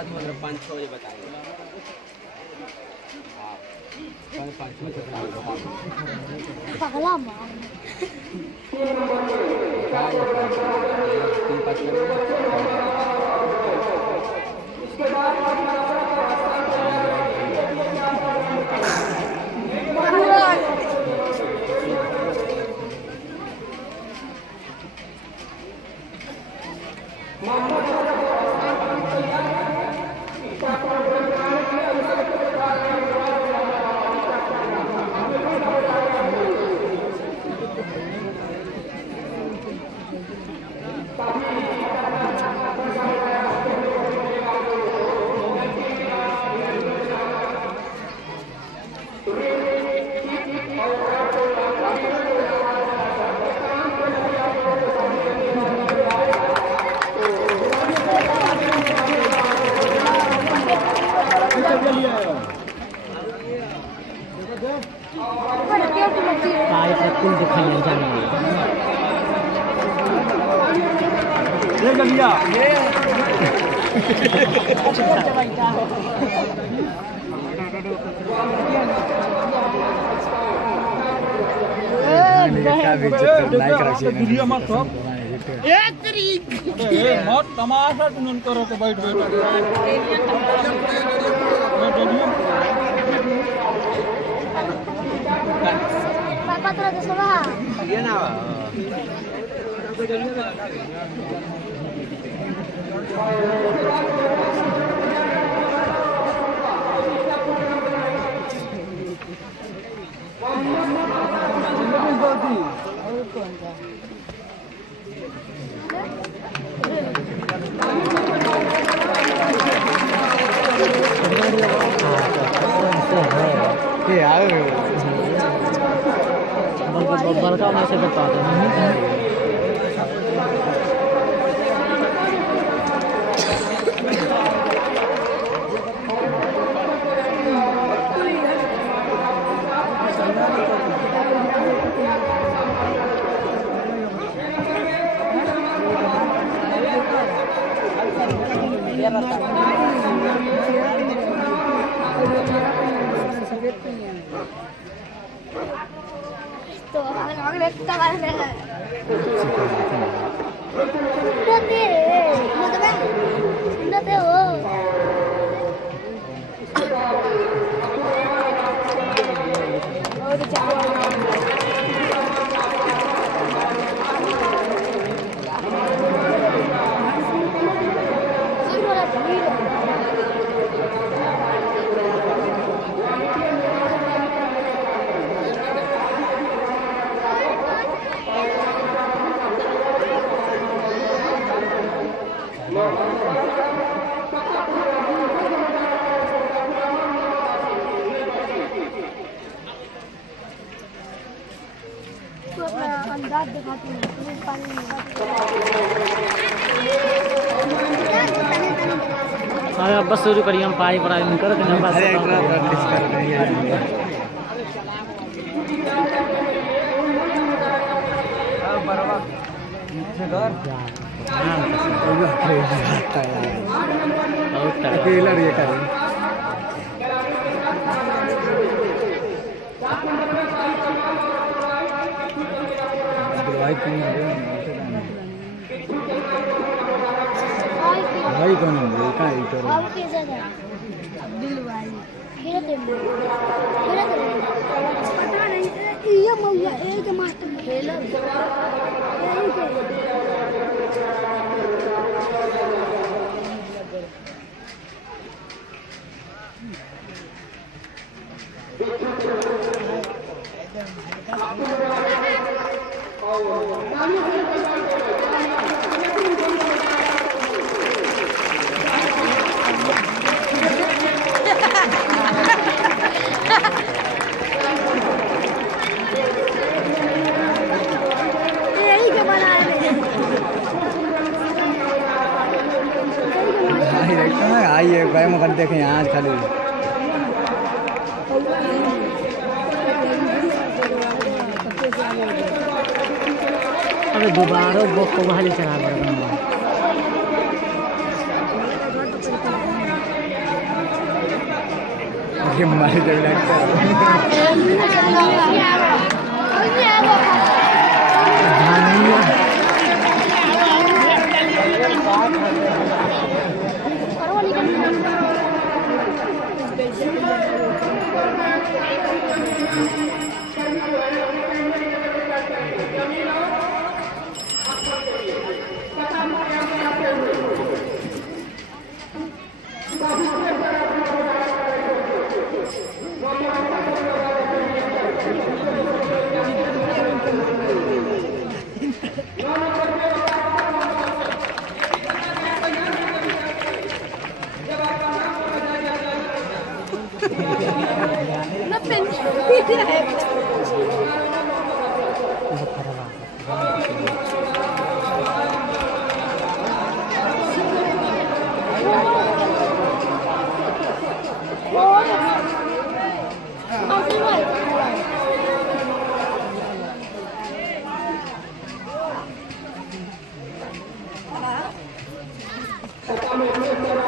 बाद मतलब 5-6 बजे बताएंगे। हाँ 5-6 बजे पगला मार कुल दिखाई जाने ये गलिया मत तमाशा तुम करो के बैठ बैठ पापा तोरा तो सुना ये ना बड़का में से बता दो तो अगर लगता है अंदाज दिखाती हूँ पानी अरे अब बस शुरू करिए हम पाई पढ़ाई नहीं कर के बस अकेला ये कर भाई कौन है का इधर अब कैसे है दिल भाई खेल दे पता नहीं ये मौया एक मास्टर खेला आइए भाई मगर देखें आज खाली अरे दोबारा वो को वाले चला रहा है Thank you.